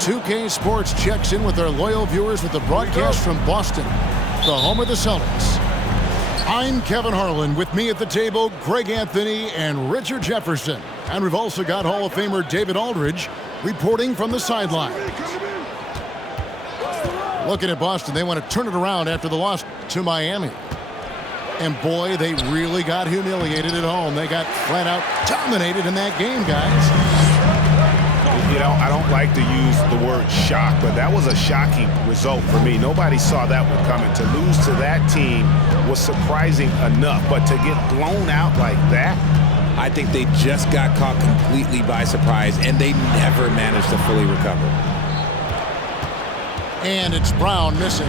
2K Sports checks in with our loyal viewers with the broadcast from Boston, the home of the Celtics. I'm Kevin Harlan. With me at the table, Greg Anthony and Richard Jefferson. And we've also got Hall of Famer David Aldridge reporting from the sideline. Looking at Boston, they want to turn it around after the loss to Miami. And boy, they really got humiliated at home. They got flat out dominated in that game, guys. You know, I don't like to use the word shock, but that was a shocking result for me. Nobody saw that one coming. To lose to that team was surprising enough, but to get blown out like that, I think they just got caught completely by surprise, and they never managed to fully recover. And it's Brown missing.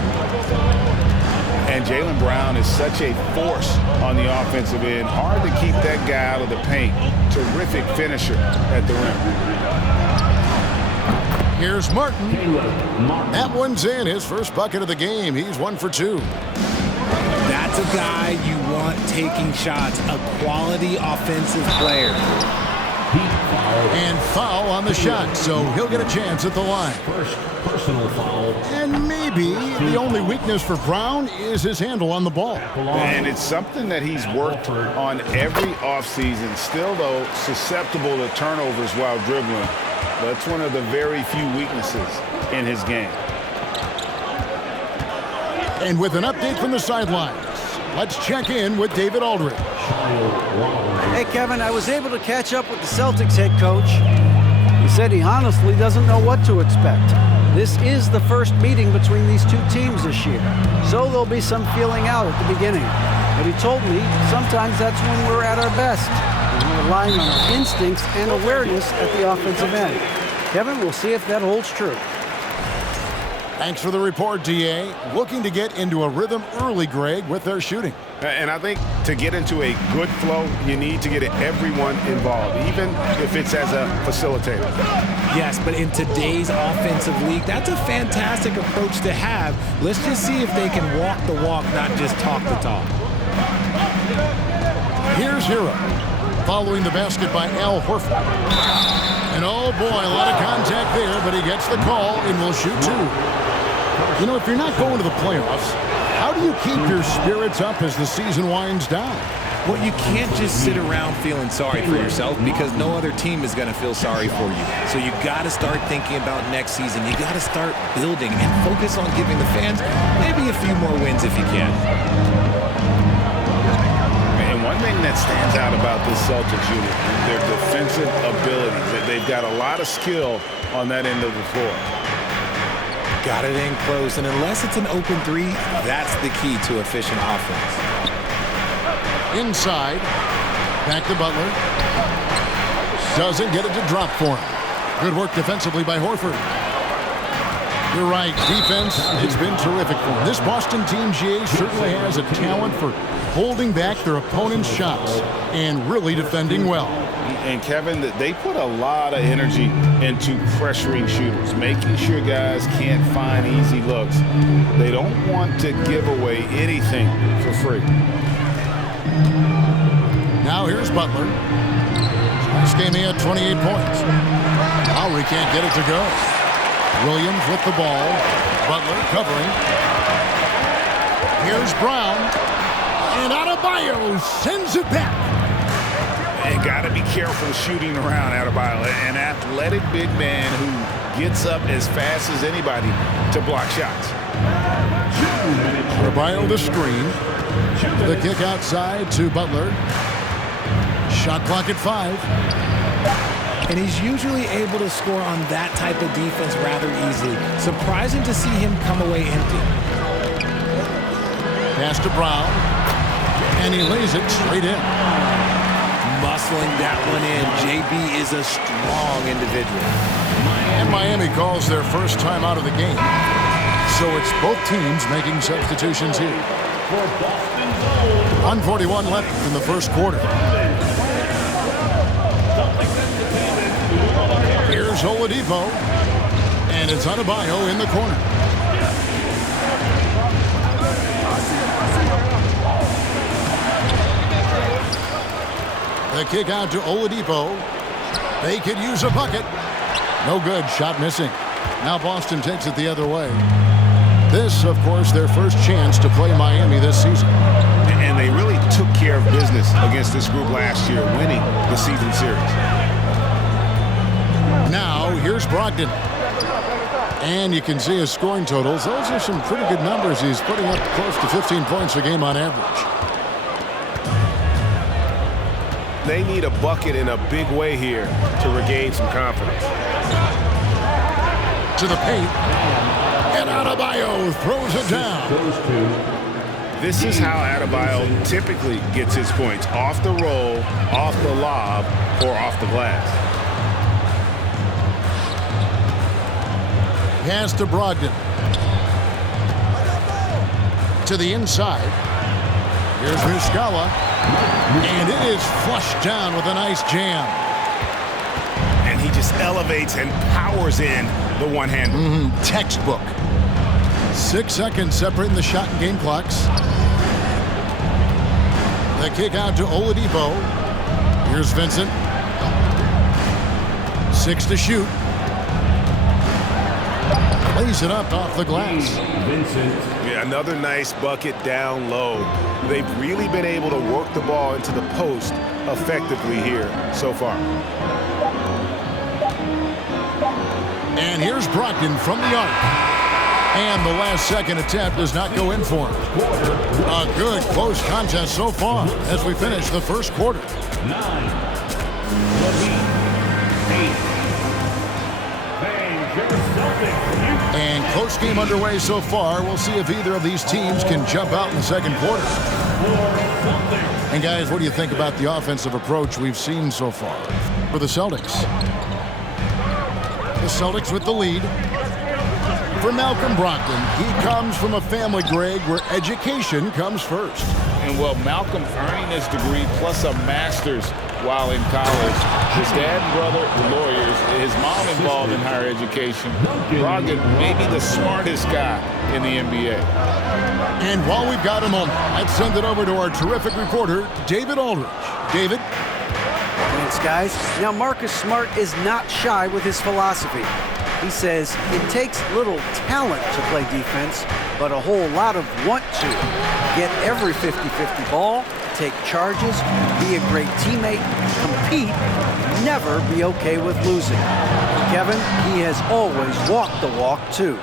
And Jaylen Brown is such a force on the offensive end. Hard to keep that guy out of the paint. Terrific finisher at the rim. Here's Martin. That one's in. His first bucket of the game. He's 1 for 2. That's a guy you want taking shots, a quality offensive player. And foul on the shot, so he'll get a chance at the line. First personal foul. And maybe the only weakness for Brown is his handle on the ball. And it's something that he's worked on every offseason. Still, though, susceptible to turnovers while dribbling. That's one of the very few weaknesses in his game. And with an update from the sidelines, let's check in with David Aldridge. Hey, Kevin, I was able to catch up with the Celtics head coach. He said he honestly doesn't know what to expect. This is the first meeting between these two teams this year, so there'll be some feeling out at the beginning. But he told me sometimes that's when we're at our best. We're relying on our instincts and awareness at the offensive end. Kevin, we'll see if that holds true. Thanks for the report, DA. Looking to get into a rhythm early, Greg, with their shooting. And I think to get into a good flow, you need to get everyone involved, even if it's as a facilitator. Yes, but in today's offensive league, that's a fantastic approach to have. Let's just see if they can walk the walk, not just talk the talk. Here's Hero, following the basket by Al Horford. And oh boy, a lot of contact there, but he gets the call and will shoot 2. You know, if you're not going to the playoffs, how do you keep your spirits up as the season winds down? Well, you can't just sit around feeling sorry for yourself because no other team is going to feel sorry for you. So you got to start thinking about next season. You got to start building and focus on giving the fans maybe a few more wins if you can. And one thing that stands out about this Celtics unit, their defensive ability. They've got a lot of skill on that end of the floor. Got it in close, and unless it's an open 3, that's the key to efficient offense. Inside, back to Butler. Doesn't get it to drop for him. Good work defensively by Horford. You're right, defense, it's been terrific for him. This Boston team, GA, certainly has a talent for holding back their opponent's shots and really defending well. And Kevin, they put a lot of energy into pressuring shooters, making sure guys can't find easy looks. They don't want to give away anything for free. Now here's Butler. Last game he had 28 points. Lowry can't get it to go. Williams with the ball. Butler covering. Here's Brown. And Adebayo sends it back. And got to be careful shooting around Adebayo, an athletic big man who gets up as fast as anybody to block shots. Adebayo the screen. The kick outside to Butler. Shot clock at 5. And he's usually able to score on that type of defense rather easily. Surprising to see him come away empty. Pass to Brown. And he lays it straight in. Muscling that one in. JB is a strong individual. And Miami calls their first time out of the game. So it's both teams making substitutions here. 1:41 left in the first quarter. Here's Oladipo. And it's Adebayo in the corner. The kick out to Oladipo. They could use a bucket. No good. Shot missing. Now Boston takes it the other way. This, of course, their first chance to play Miami this season. And they really took care of business against this group last year, winning the season series. Now, here's Brogdon. And you can see his scoring totals. Those are some pretty good numbers. He's putting up close to 15 points a game on average. They need a bucket in a big way here to regain some confidence. To the paint. And Adebayo throws it down. This is how Adebayo typically gets his points. Off the roll, off the lob, or off the glass. Pass to Brogdon. To the inside. Here's Muscala. And it is flushed down with a nice jam. And he just elevates and powers in the one-hander. Textbook. 6 seconds separating the shot and game clocks. The kick out to Oladipo. Here's Vincent. 6 to shoot. Plays it up off the glass. Vincent. Yeah, another nice bucket down low. They've really been able to work the ball into the post effectively here so far. And here's Brogdon from the arc. And the last second attempt does not go in for him. A good close contest so far as we finish the first quarter. 9, 8. And close game underway so far. We'll see if either of these teams can jump out in the second quarter. And guys, what do you think about the offensive approach we've seen so far for the Celtics? The Celtics with the lead. For Malcolm Brogdon, he comes from a family, Greg, where education comes first. And well, Malcolm earning his degree plus a master's while in college. His dad and brother were lawyers. His mom involved in higher education. Brogdon may be the smartest guy in the NBA. And while we've got a moment, let's send it over to our terrific reporter, David Aldridge. David? Thanks, guys. Now, Marcus Smart is not shy with his philosophy. He says it takes little talent to play defense, but a whole lot of want to. Get every 50-50 ball, take charges, be a great teammate, compete, never be okay with losing. Kevin, he has always walked the walk, too.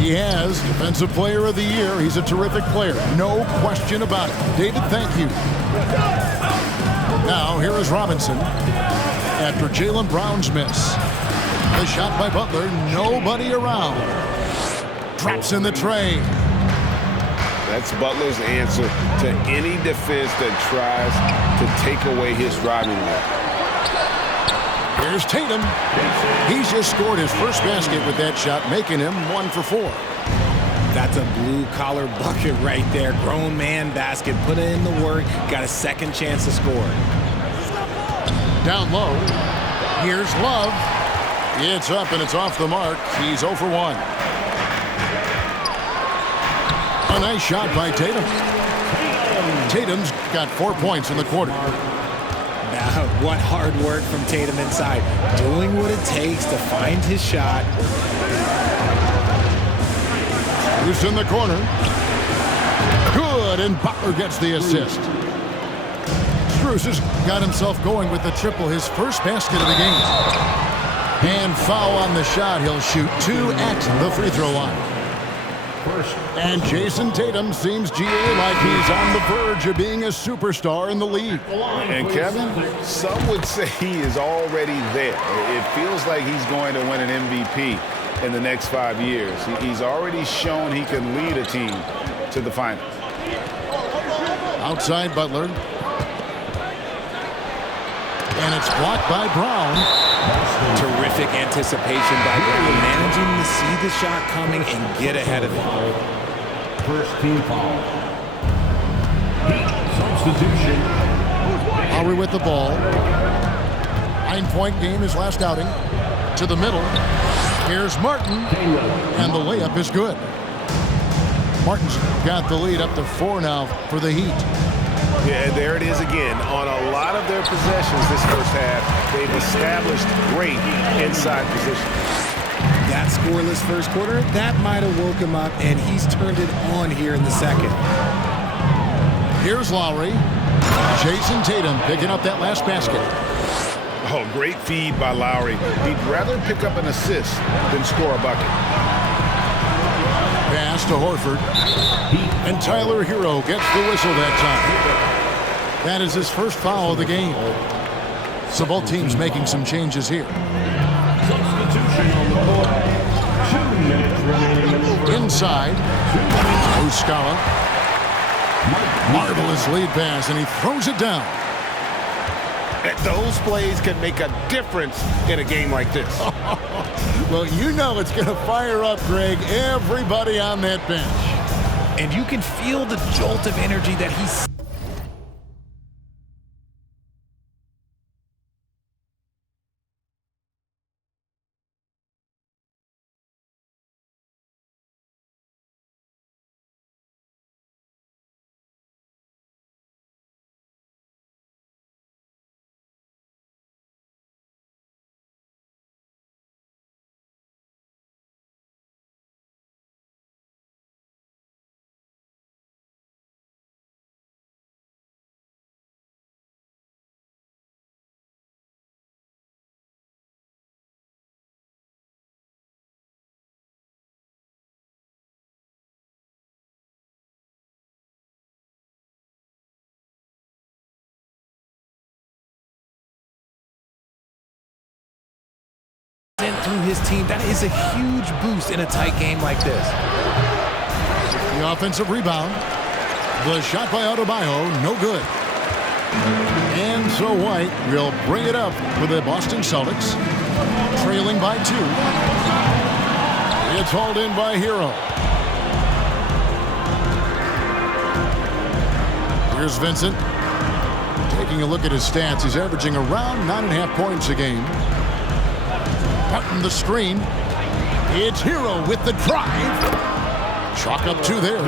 He has Defensive Player of the Year. He's a terrific player. No question about it. David, thank you. Now, here is Robinson after Jaylen Brown's miss. The shot by Butler, nobody around. Drops in the tray. That's Butler's answer to any defense that tries to take away his driving lane. Here's Tatum. He's just scored his first basket with that shot, making him 1 for 4. That's a blue-collar bucket right there. Grown man basket. Put in the work. Got a second chance to score. Down low. Here's Love. It's up and it's off the mark. He's 0 for 1. A nice shot by Tatum. Tatum's got 4 points in the quarter. What hard work from Tatum inside. Doing what it takes to find his shot. Who's in the corner? Good, and Butler gets the assist. Strus has got himself going with the triple, his first basket of the game. And foul on the shot. He'll shoot 2 at the free throw line. And Jason Tatum seems, GA, like he's on the verge of being a superstar in the league. And Kevin, some would say he is already there. It feels like he's going to win an MVP in the next 5 years. He's already shown he can lead a team to the finals. Outside Butler. And it's blocked by Brown. Terrific anticipation by Brown, managing to see the shot coming and get ahead of it. First team foul. Substitution. Lowry with the ball. 9-point game, his last outing. To the middle. Here's Martin. And the layup is good. Martin's got the lead up to 4 now for the Heat. Yeah, there it is again. On a lot of their possessions this first half, they've established great inside position. That scoreless first quarter, that might have woke him up, and he's turned it on here in the second. Here's Lowry. Jason Tatum picking up that last basket. Oh, great feed by Lowry. He'd rather pick up an assist than score a bucket. Pass to Horford. And Tyler Hero gets the whistle that time. That is his first foul of the game. So both teams making some changes here. Substitution on the board. 2 minutes remaining. Inside. Muscala. Marvelous lead pass, and he throws it down. Those plays can make a difference in a game like this. Well, you know it's going to fire up, Greg, everybody on that bench. And you can feel the jolt of energy that he's... through his team. That is a huge boost in a tight game like this. The offensive rebound. The shot by Adebayo, no good. And so White will bring it up for the Boston Celtics, trailing by 2. It's hauled in by Hero. Here's Vincent. Taking a look at his stats, he's averaging around 9.5 points a game. Cutting the screen. It's Hero with the drive. Chalk up 2 there.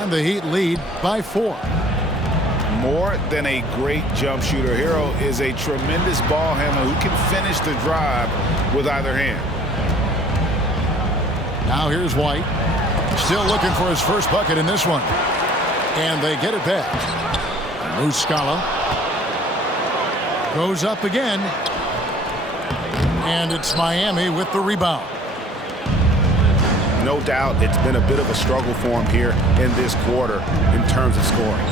And the Heat lead by 4. More than a great jump shooter, Hero is a tremendous ball handler who can finish the drive with either hand. Now here's White. Still looking for his first bucket in this one. And they get it back. Muscala goes up again. And it's Miami with the rebound. No doubt it's been a bit of a struggle for him here in this quarter in terms of scoring.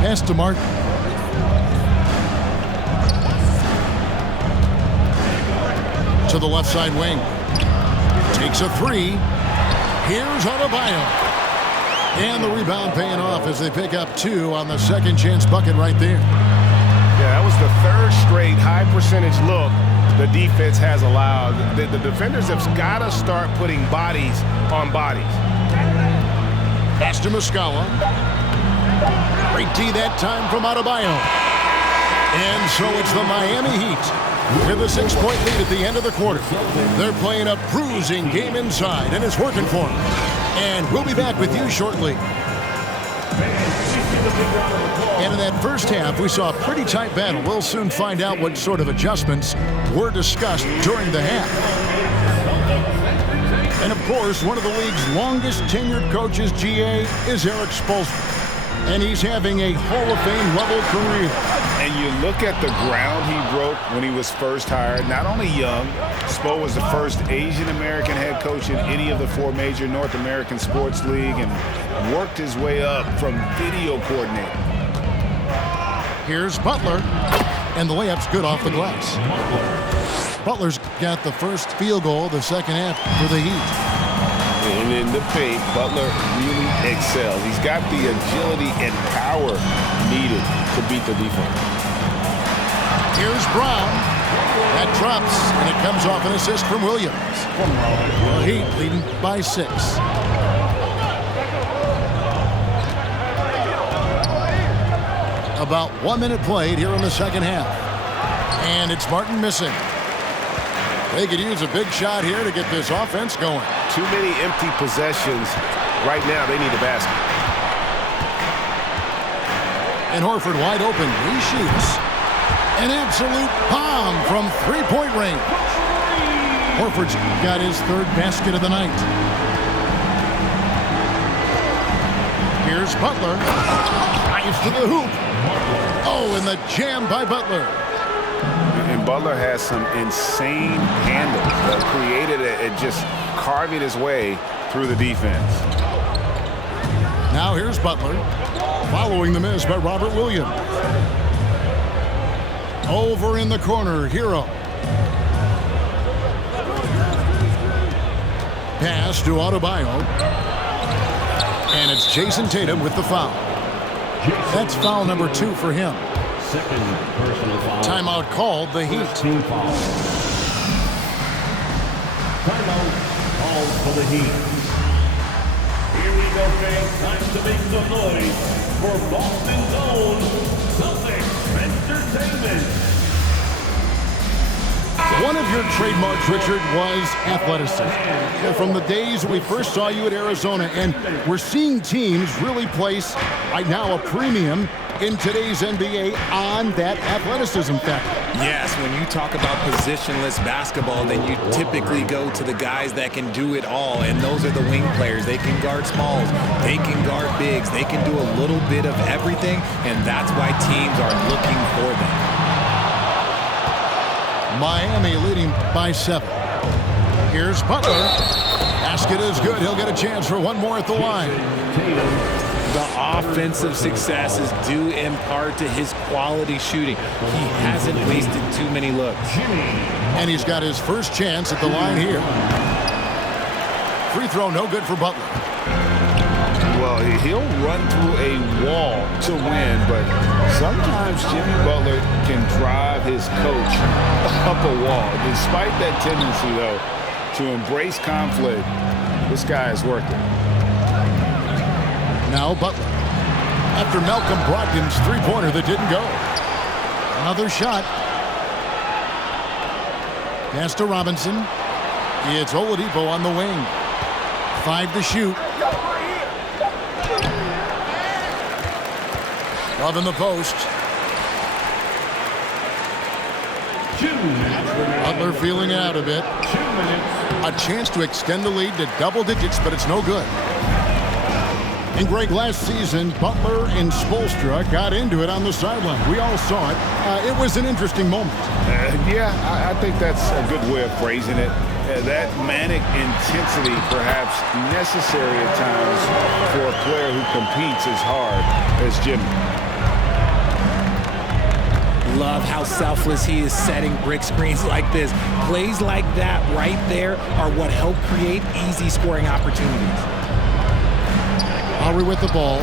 Pass to Martin. To the left side wing. Takes a 3. Here's Adebayo. And the rebound paying off as they pick up 2 on the second chance bucket right there. Yeah, that was the 3rd straight high percentage look the defense has allowed. The defenders have got to start putting bodies on bodies. Pass to Muscala. Great D that time from Adebayo. And so it's the Miami Heat with a 6-point lead at the end of the quarter. They're playing a bruising game inside, and it's working for them. And we'll be back with you shortly. And in that first half, we saw a pretty tight battle. We'll soon find out what sort of adjustments were discussed during the half. And of course, one of the league's longest tenured coaches, GA, is Eric Spoelstra. And he's having a Hall of Fame level career. And you look at the ground he broke when he was first hired. Not only young, Spo was the first Asian American head coach in any of the 4 major North American sports league and worked his way up from video coordinator. Here's Butler, and the layup's good off the glass. Butler's got the first field goal of the second half for the Heat. And in the paint, Butler really excels. He's got the agility and power needed to beat the defense. Here's Brown. That drops, and it comes off an assist from Williams. The Heat leading by 6. About 1 minute played here in the second half. And it's Martin missing. They could use a big shot here to get this offense going. Too many empty possessions. Right now, they need a basket. And Horford wide open. He shoots. An absolute bomb from three-point range. Horford's got his third basket of the night. Here's Butler. Drives to the hoop. Oh, and the jam by Butler. And Butler has some insane handles that created it just carving his way through the defense. Now here's Butler. Following the miss by Robert Williams. Over in the corner, Hero. Pass to Adebayo. And it's Jason Tatum with the foul. That's foul number 2 for him. Second personal foul. Timeout called, the Heat. Team foul. Timeout called for the Heat. Here we go, fans. Time to make some noise for Boston's own Celtics Entertainment. One of your trademarks, Richard, was athleticism. From the days we first saw you at Arizona, and we're seeing teams really place, right now, a premium in today's NBA on that athleticism factor. Yes, when you talk about positionless basketball, then you typically go to the guys that can do it all, and those are the wing players. They can guard smalls, they can guard bigs, they can do a little bit of everything, and that's why teams are looking for them. Miami leading by 7. Here's Butler. Basket is good. He'll get a chance for one more at the line. The offensive success is due in part to his quality shooting. He hasn't wasted too many looks. And he's got his first chance at the line here. Free throw, no good for Butler. Well, he'll run through a wall to win, but sometimes Jimmy Butler can drive his coach up a wall. Despite that tendency, though, to embrace conflict, this guy is working. Now Butler. After Malcolm Brogdon's three-pointer that didn't go. Another shot. Pass to Robinson. It's Oladipo on the wing. 5 to shoot. Love in the post. Butler feeling it out a bit. A chance to extend the lead to double digits, but it's no good. And Greg, last season, Butler and Spoelstra got into it on the sideline. We all saw it. It was an interesting moment. Yeah, I think that's a good way of phrasing it. That manic intensity, perhaps necessary at times for a player who competes as hard as Jimmy. Love how selfless he is setting brick screens like this. Plays like that right there are what help create easy scoring opportunities. Lowry with the ball,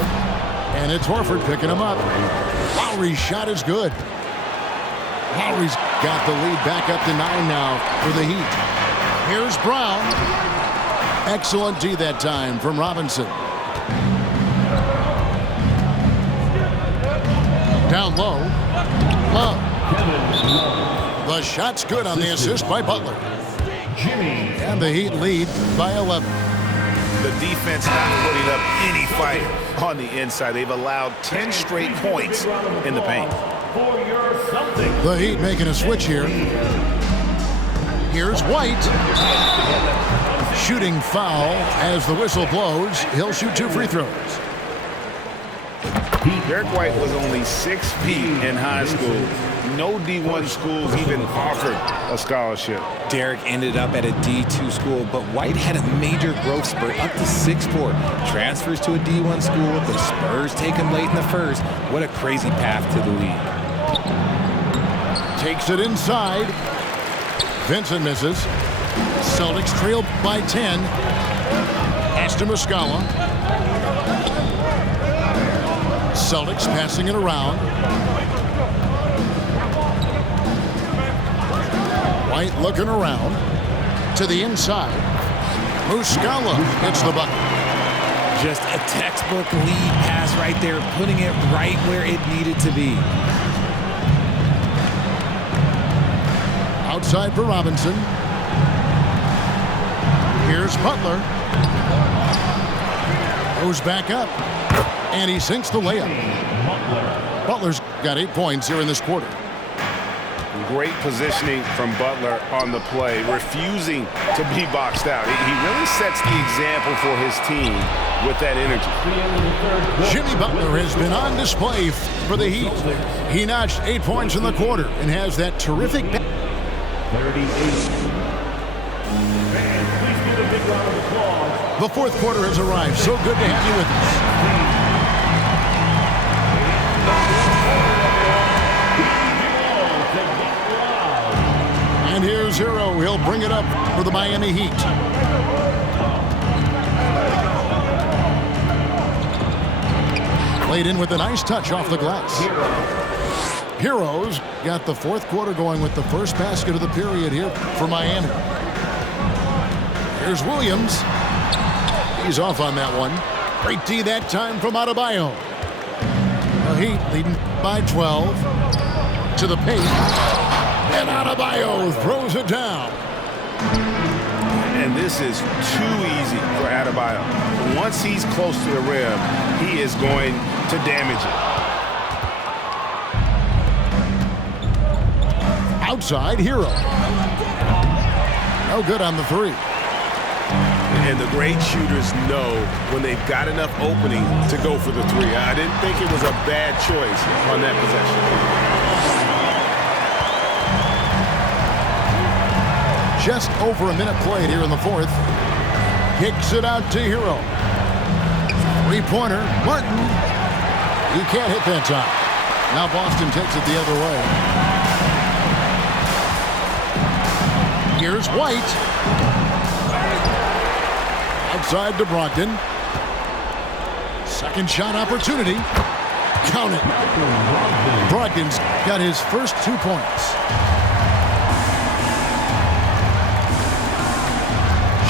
and it's Horford picking him up. Lowry's shot is good. Lowry's got the lead back up to 9 now for the Heat. Here's Brown. Excellent D that time from Robinson. Down low. Love. The shot's good on the assist by Butler. And the Heat lead by 11. The defense not putting up any fight on the inside. They've allowed 10 straight points in the paint. The Heat making a switch here. Here's White. Shooting foul as the whistle blows. He'll shoot 2 free throws. Derek White was only 6 feet in high school. No D1 schools even offered a scholarship. Derek ended up at a D2 school, but White had a major growth spurt up to 6'4". Transfers to a D1 school. The Spurs take him late in the first. What a crazy path to the league. Takes it inside. Vincent misses. Celtics trail by 10. Pass to Muscala. Celtics passing it around. White looking around to the inside. Muscala hits the bucket. Just a textbook lead pass right there, putting it right where it needed to be. Outside for Robinson. Here's Butler. Goes back up. And he sinks the layup. Butler's got 8 points here in this quarter. Great positioning from Butler on the play, refusing to be boxed out. He really sets the example for his team with that energy. Jimmy Butler has been on display for the Heat. He notched 8 points in the quarter and has that terrific... 38. And please give a big round of applause. The fourth quarter has arrived. So good to have you with us. And here's Hero. He'll bring it up for the Miami Heat. Played in with a nice touch off the glass. Heroes got the fourth quarter going with the first basket of the period here for Miami. Here's Williams. He's off on that one. Great D that time from Adebayo. The Heat leading by 12 to the paint. And Adebayo throws it down. And this is too easy for Adebayo. Once he's close to the rim, he is going to damage it. Outside, Hero. No good on the three. And the great shooters know when they've got enough opening to go for the three. I didn't think it was a bad choice on that possession. Just over a minute played here in the fourth. Kicks it out to Hero. Three-pointer, Martin. He can't hit that time. Now Boston takes it the other way. Here's White. Outside to Brogdon. Second shot opportunity. Count it. Brogdon's got his first 2 points.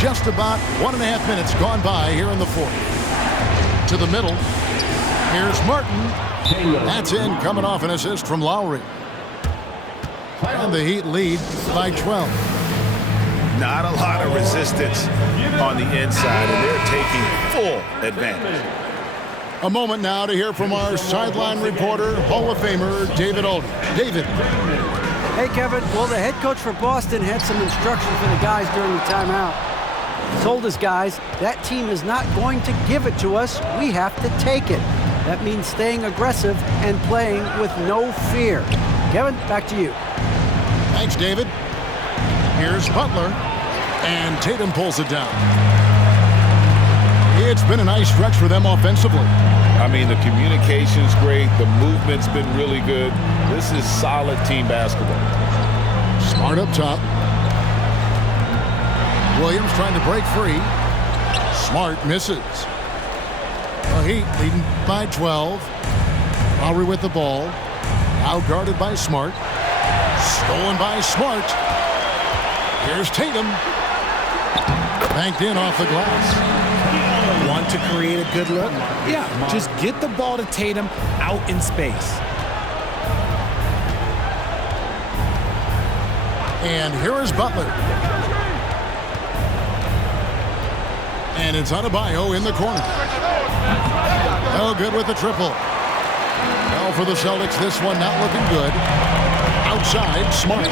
Just about 1.5 minutes gone by here in the fourth. To the middle. Here's Martin. That's in, coming off an assist from Lowry. And the Heat lead by 12. Not a lot of resistance on the inside, and they're taking full advantage. A moment now to hear from our sideline reporter, Hall of Famer David Aldridge. David. Hey, Kevin. Well, the head coach for Boston had some instruction for the guys during the timeout. He told his guys, that team is not going to give it to us. We have to take it. That means staying aggressive and playing with no fear. Kevin, back to you. Thanks, David. Here's Butler, and Tatum pulls it down. It's been a nice stretch for them offensively. I mean, the communication's great. The movement's been really good. This is solid team basketball. Smart up top. Williams trying to break free. Smart misses. The Heat leading by 12. Lowry with the ball. Now guarded by Smart. Stolen by Smart. Here's Tatum. Banked in off the glass. Want to create a good look? Yeah, just get the ball to Tatum out in space. And here is Butler. And it's Adebayo in the corner. No good with the triple. Well, for the Celtics, this one not looking good. Outside, Smart.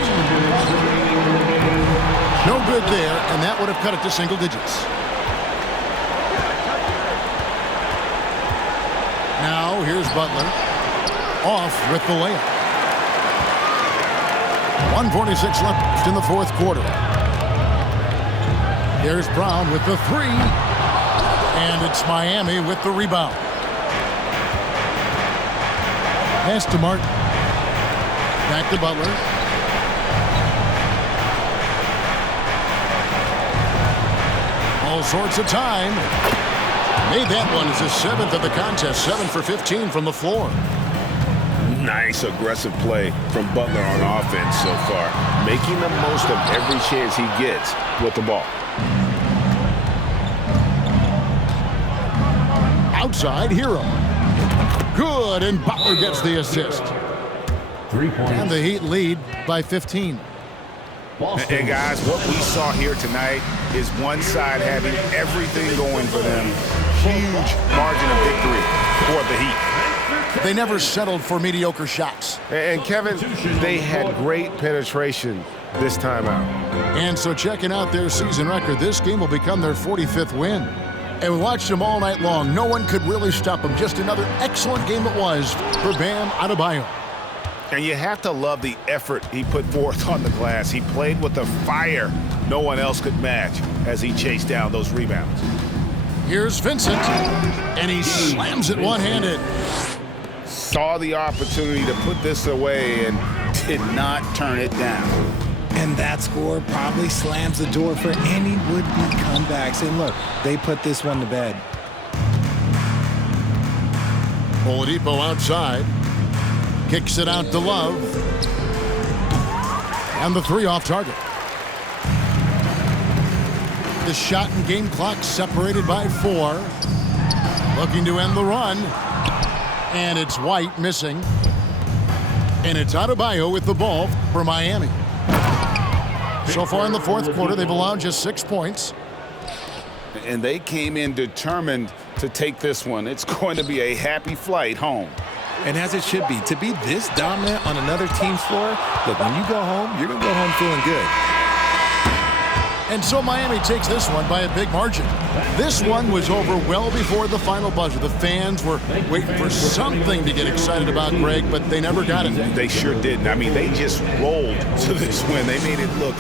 No good there, and that would have cut it to single digits. Now, here's Butler. Off with the layup. 1:46 left in the fourth quarter. There's Brown with the three. And it's Miami with the rebound. Pass to Martin. Back to Butler. All sorts of time. Made that one as his 7th of the contest. 7 for 15 from the floor. Nice aggressive play from Butler on offense so far, making the most of every chance he gets with the ball. Outside, Hero. Good, and Butler gets the assist. 3 points. And the Heat lead by 15. Hey guys, what we saw here tonight is one side having everything going for them. Huge margin of victory for the Heat. They never settled for mediocre shots. And Kevin, they had great penetration this time out. And so checking out their season record, this game will become their 45th win. And we watched them all night long. No one could really stop them. Just another excellent game it was for Bam Adebayo. And you have to love the effort he put forth on the glass. He played with a fire no one else could match as he chased down those rebounds. Here's Vincent, and he slams it one-handed. Saw the opportunity to put this away and did not turn it down. And that score probably slams the door for any would-be comebacks. And look, they put this one to bed. Oladipo outside. Kicks it out to Love. And the three off target. The shot and game clock separated by 4. Looking to end the run. And it's White missing. And it's Adebayo with the ball for Miami. So far in the fourth quarter, they've allowed just 6 points. And they came in determined to take this one. It's going to be a happy flight home. And as it should be, to be this dominant on another team's floor, look, when you go home, you're going to go home feeling good. And so Miami takes this one by a big margin. This one was over well before the final buzzer. The fans were waiting for something to get excited about, Greg, but they never got it. They sure didn't. I mean, they just rolled to this win. They made it look